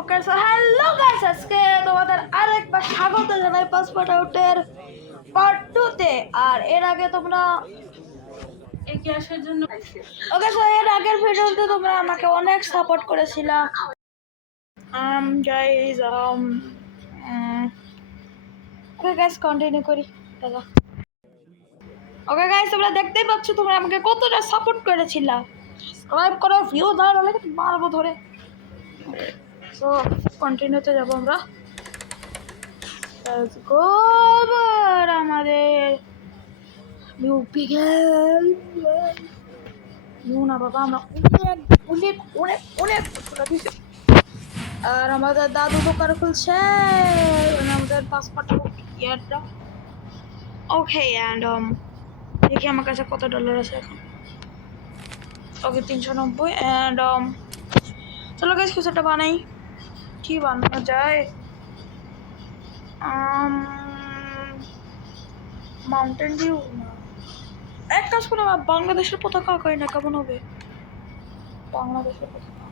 Okay so hello guys, আজকে তোমাদের আরেকবার স্বাগত জানাই পাসপোর্ট আউটের পার্ট 2 তে। আর এর আগে তোমরা এগিয়ে আসার জন্য ওকে সো এর আগের ভিডিওতে তোমরা আমাকে অনেক সাপোর্ট করেছিলা। গাইস ওকে গাইস কন্টিনিউ করি। দাদা ওকে গাইস, তোমরা দেখতেই পাচ্ছ তোমরা আমাকে কতটা সাপোর্ট করেছিলা। সাবস্ক্রাইব করো, ভিউ দাও, নাহলে মারবো ধরে। সো কন্টিনিউতে যাবো আমরা। Let's go এবার আমাদের নিউ পিগেল নিউ না বাবা, আমরা অনেক অনেক অনেক অনেক দিছি। আর আমাদের দাদু দোকান খুলছে, আমাদের পাসপোর্ট ইয়ারটা ওকে। অ্যান্ড দেখি আমার কাছে কত ডলার আছে এখন। ওকে 390। অ্যান্ড চলো গাইস কিছু একটা বানাই। কি বানানো যায়? মাউন্টেন ভিউ না, এক কাজ করে আমার বাংলাদেশের পতাকা আঁকাই না, কেমন হবে? বাংলাদেশের পতাকা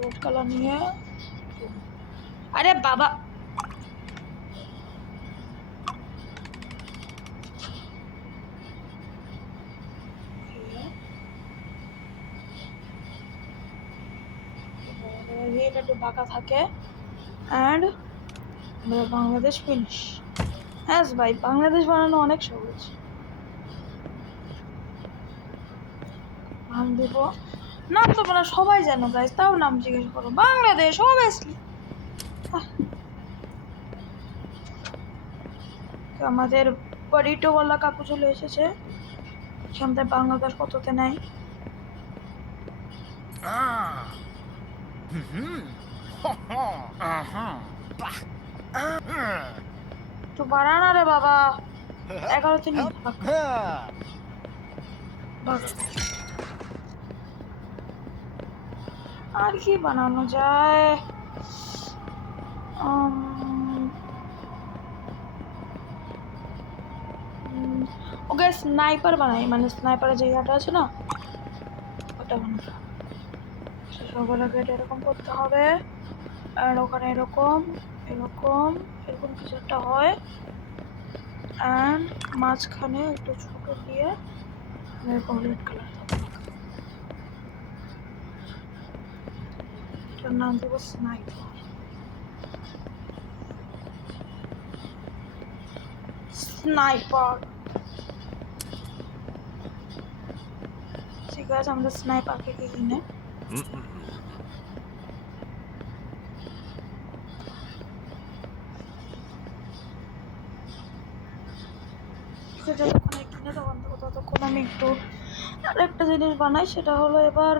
রেড কালার নিয়ে, আরে বাবা এটা একটু বাঁকা থাকে। And Bangladesh finish. হ্যাঁ ভাই, বাংলাদেশ বানানো অনেক সহজ। নাম দেব, নাম তো বলা সবাই জানো গাইস, তাও নাম জিজ্ঞেস করো। বাংলাদেশ অবভিয়াসলি। আমাদের বড়িটোওয়ালা কাকু চলে এসেছে। আমাদের বাংলাদেশ কততে নাই। তো বাড়া না রে বাবা, 11তে নিয়ে আর কি বানানো যায়? ওকে স্নাইপার বানাই, মানে স্নাইপারের যে ইয়াটা আছে না, ওটা বানাতে হবে। সবার আগে এরকম করতে হবে। আর ওখানে এরকম এরকম এরকম কিছু একটা হয়। অ্যান্ড মাঝখানে একটু ছোট দিয়ে এরকম রেড কালার থাকবে। এটার নাম দেবো স্নাইপার। স্নাইপার ঠিক আছে, আমাদের স্নাইপারকে কে কিনে যতক্ষণ কিনে ততক্ষণ আমি একটু আরেকটা জিনিস বানাই। সেটা হলো এবার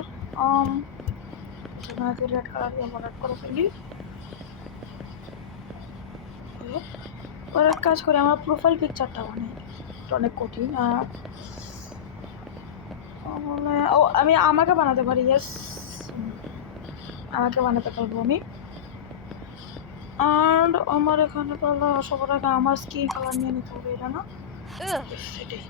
রেড কালার দিয়ে মডার্ট করে ফেলি। এক কাজ করে আমার প্রোফাইল পিকচারটা বানাই, এটা অনেক কঠিন। ও আমি আমাকে বানাতে পারি, ইয়েস আমাকে বানাতে পারবো আমি। আর আমার এখানে তাহলে সবার আগে আমার স্কিন কালার নিয়ে নিতে হবে, এটা না সেটাই।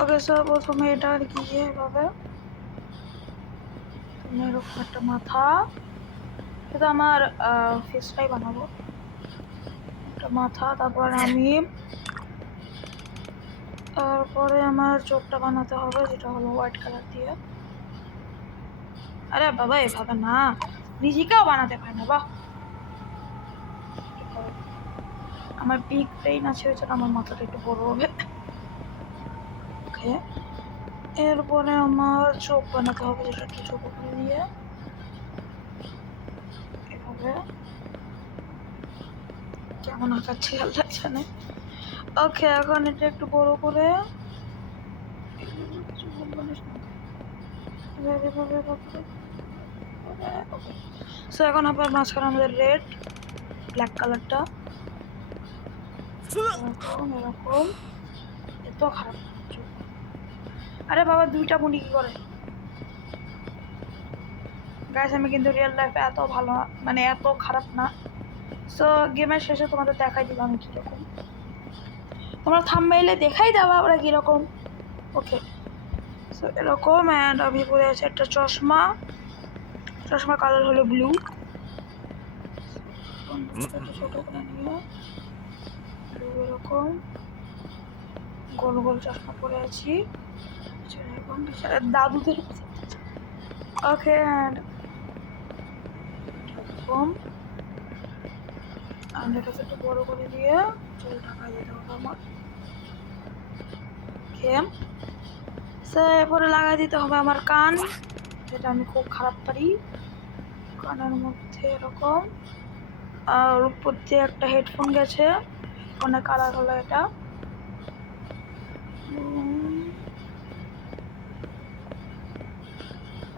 ওকে স্যার, প্রথমে এটা আর কি এভাবে এরকম একটা মাথা, এটা আমার ফেসটাই বানাবো, একটা মাথা। তারপরে আমার চোখটা বানাতে হবে, যেটা হলো হোয়াইট কালার দিয়ে। আরে বাবা এভাবে না, নিজেকেও বানাতে পারে না। বাহ, আমার বিগ ব্রেইন আছে, ওই জন্য আমার মাথাটা একটু বড় হবে। ওকে, এরপরে আমার চোখ বানাতে হবে, যেটা একটু ছোট করে দিয়ে এভাবে। কেমন আঁকাচ্ছি খেয়াল লাগছে না। ওকে, এখন এটা একটু বড় করে সো এখন আবার মাঝখানে আমাদের রেড ব্ল্যাক কালারটা এরকম এরকম। এত খারাপ। আরে বাবা, দুইটা মুনি কি করে গাইস? আমি কিন্তু রিয়েল লাইফে এত ভালো, মানে এত খারাপ না। সো গেমের শেষে তোমাদের দেখাই দিলাম আমি কীরকম। তোমরা থাম্বনেইলে দেখাই দেওয়া আমরা কীরকম। ওকে, সো এরকম। অ্যান্ড আমি পরে আছি একটা চশমা, চশমার কালার হলো ব্লু। ছোট করে নিয়ে ব্লু এরকম গোল গোল চশমা পরে আছি, এরকম দাদুদের। ওকে, অ্যান্ড এরকম আমি এটাকে একটু বড় করে দিয়ে চুল ঢাকা দিতে হবে আমার। ওকে, সো এরপরে লাগাই দিতে হবে আমার কান, যেটা আমি খুব খারাপ পারি। কানের মধ্যে এরকম, আর উপর দিয়ে একটা হেডফোন গেছে, অনেক কালার হলো এটা।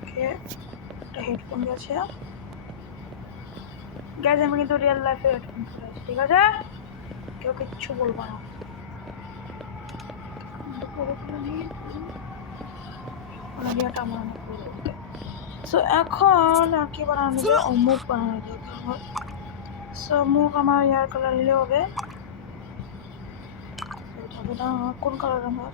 ওকে, একটা হেডফোন গেছে। গ্যাস আমি কিন্তু রিয়েল লাইফে হেডফোন পরে আছি, ঠিক আছে? কেউ কিচ্ছু বলবো না। সো এখন আর কি বানানো যাবে? মুখ বানানো যাবে আমার। সো মুখ আমার ইয়ার কালার হলে হবে, হবে না কোন কালার আমার?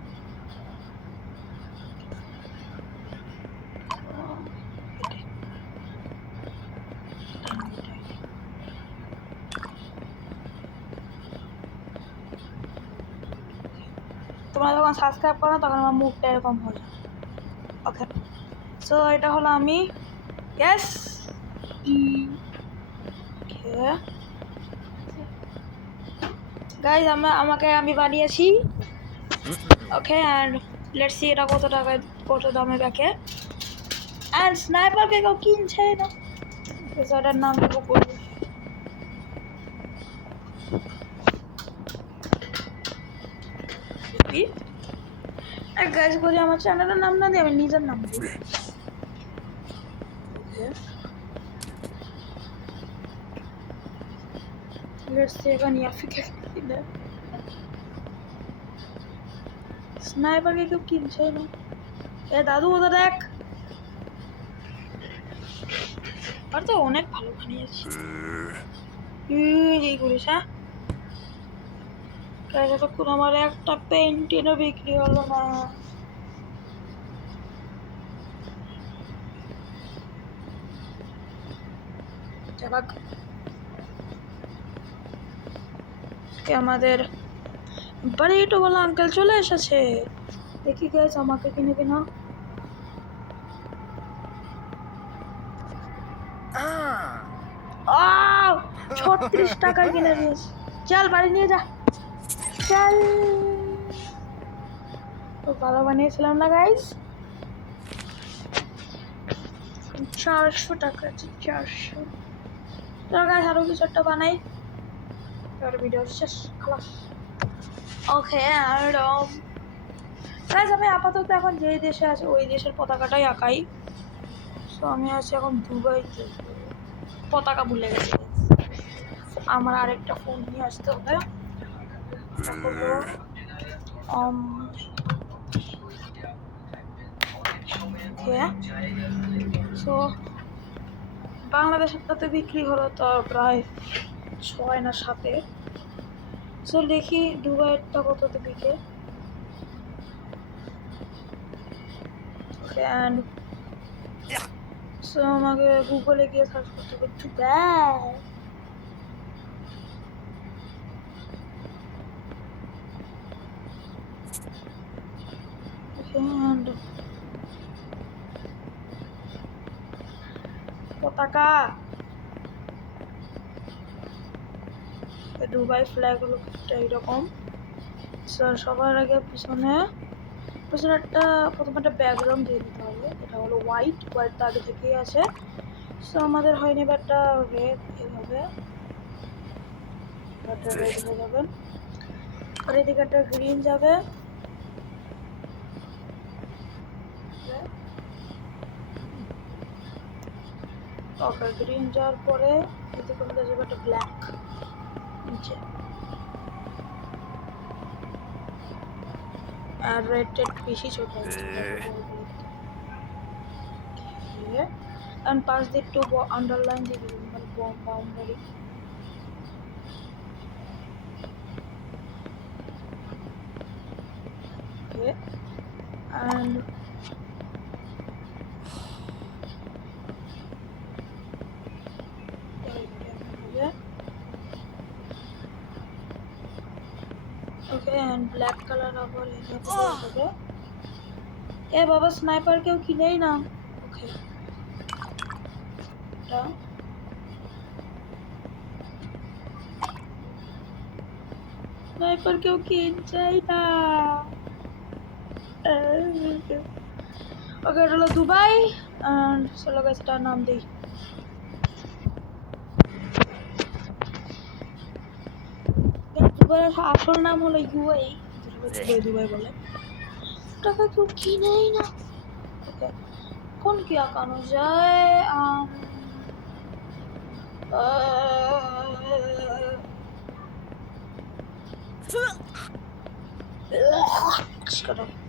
তোমরা যখন সাবস্ক্রাইব করো তখন আমার মুখটা এরকম হয়ে যায়। ওকে, সো এটা হলো আমি। ইয়েস, ওকে গাইজ, আমি বানিয়েছি। ওকে, অ্যান্ড লেটস সি এটা কত টাকায়, কত দামে দেখে। অ্যান্ড স্নাইপারকে কেউ কিনছে না, এটার নাম দেবো করবো। গাইজ করি আমার চ্যানেলের নাম না দিয়ে আমি নিজের নাম দিই। লেটস সি এখন ইয়াফিকে কিনে, স্নাইপারকে কেউ কিনছে না। এ দাদু ওটা দেখ, আর তো অনেক ভালো বানিয়েছি। এই করিস, হ্যাঁ গাইজ, এতক্ষণ আমার একটা পেন্টিনও বিক্রি হলো না। আমাদের বাড়ি একটু বলো আঙ্কেল চলে এসেছে, দেখি গাইজ আমাকে কিনে কিনা। 36 টাকায় কিনে দিয়েছি। চল বাড়ি নিয়ে যা, চল। তো ভালো বানিয়েছিলাম না গাইজ? 400 টাকা, 400। চল গাইজ আরো কিছু একটা বানাই, তার ভিডিও শেষ, খালাস। ওকে, আর গাইজ আমি আপাতত এখন যেই দেশে আছে ওই দেশের পতাকাটাই আঁকাই। সো আমি আছি এখন দুবাইতে, পতাকা ভুলে গেছি। আমার আরেকটা ফোন নিয়ে আসতে হবে। সো বাংলাদেশের তাতে বিক্রি হলো তো প্রায় 6 না 7। সো দেখি দুবাইয়েরটা কততে বিকে। অ্যান্ড সো আমাকে গুগলে গিয়ে সার্চ করতে হবে দুবাই। অ্যান্ড পতাকা, দুবাই ফ্ল্যাগ হলো এইরকম। সবার আগে পিছনে একটা প্রথমে একটা ব্যাকগ্রাউন্ড দিয়ে দিতে হবে, এটা হলো হোয়াইট তো আগে থেকেই আছে। সো আমাদের হয়নি একটা রেড, এইভাবে রেড হয়ে যাবে, আর এদিকে একটা গ্রিন যাবে। ওকে, গ্রিন যাওয়ার পরে এদিকে যাবে একটা ব্ল্যাক নিচে, আর রেড বেশি ছোট হচ্ছে। and pass the two underline the boundary. Okay, and okay and black color আবার এখানে হবে এ বাবা স্নাইপার কেউ কিনেই না ওকে এটা স্নাইপার কেউ কিনছেই না ওকে এটা হলো দুবাই and চলো গাইস এটার নাম দিই দুবাইয়ের আসল নাম হলো ইউএই দুবাই বলে টাকা কেউ কিনেই না ওকে কোন কি আঁকানো যায়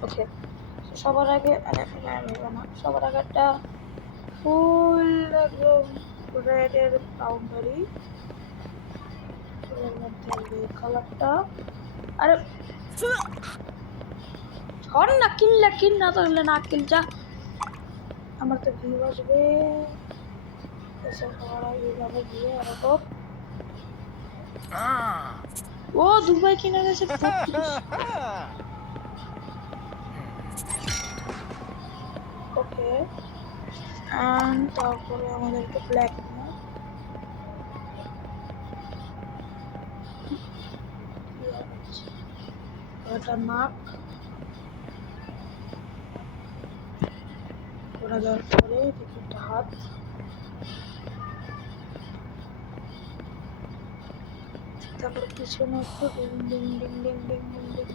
ওকে সবার আগে সবার আগে একটা ফুল একদম রেডের বাউন্ডারি এর মধ্যে এই কালারটা আরে হর না কিল না তাহলে না কিল যা আমার তো ভিউ আসবে এসব সবার আগে এইভাবে দিয়ে আর তো ও দুবাই কিনে গেছে ওকে and তারপরে আমাদের একটা ব্ল্যাক একটা নাক ওরা দেওয়ার পরে দেখি একটা হাত তারপরে পিছনে একটু ding ding ding ding ding ding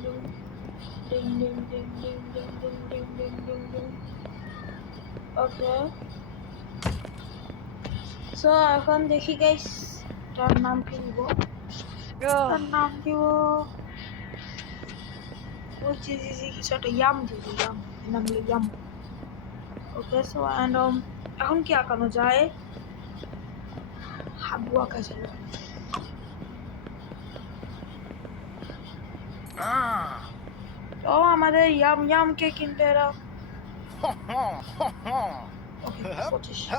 ding ding ding ding ding ding ding ding ding ding ding okay so এখন দেখি গাইস তার নাম কি দিব তার নাম দিব ওই জি কিছু একটা ইয়াম দিব ইয়াম নাম হলো ইয়াম ওকে সো অ্যান্ড এখন কি আঁকানো যায় হাগু আঁকা যাবে ও আমাদের ইয়াম ইয়াম কে কিনতে এরা ওকে 25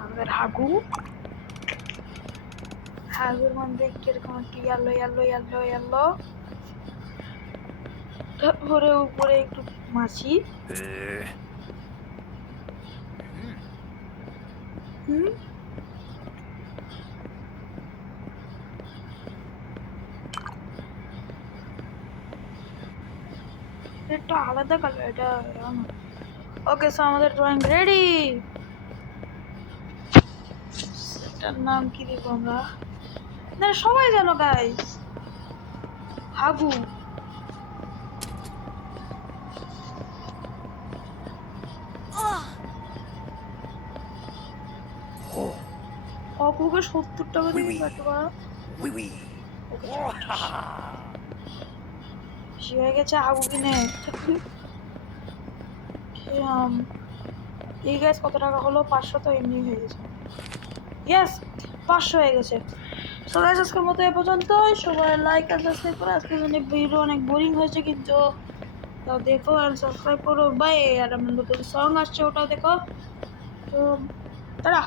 আমাদের হাগুর মধ্যে কিরকম একটু ইয়ালো তারপরে উপরে একটু মাছি এটা আলাদা কালার এটা ওকে সো আমাদের ড্রয়িং রেডি এটার নাম কি দিব আমরা না সবাই জানো গাইস হাগু অপুকে 70 টাকা দিয়ে কাটতে পারো বেশি হয়ে গেছে হাগু কিনে এই গ্যাস কত টাকা হলো 500 তো এমনি হয়ে গেছে ইয়েস 500 হয়ে গেছে সো গাইস আজকের মতো এই পর্যন্তই সবাই লাইক আর সাবস্ক্রাইব করো আজকে ভিডিও অনেক বোরিং হয়েছে কিন্তু তাও দেখো আর সাবস্ক্রাইব করো বাই আর আমার নতুন সং আসছে ওটাও দেখো তো টাটা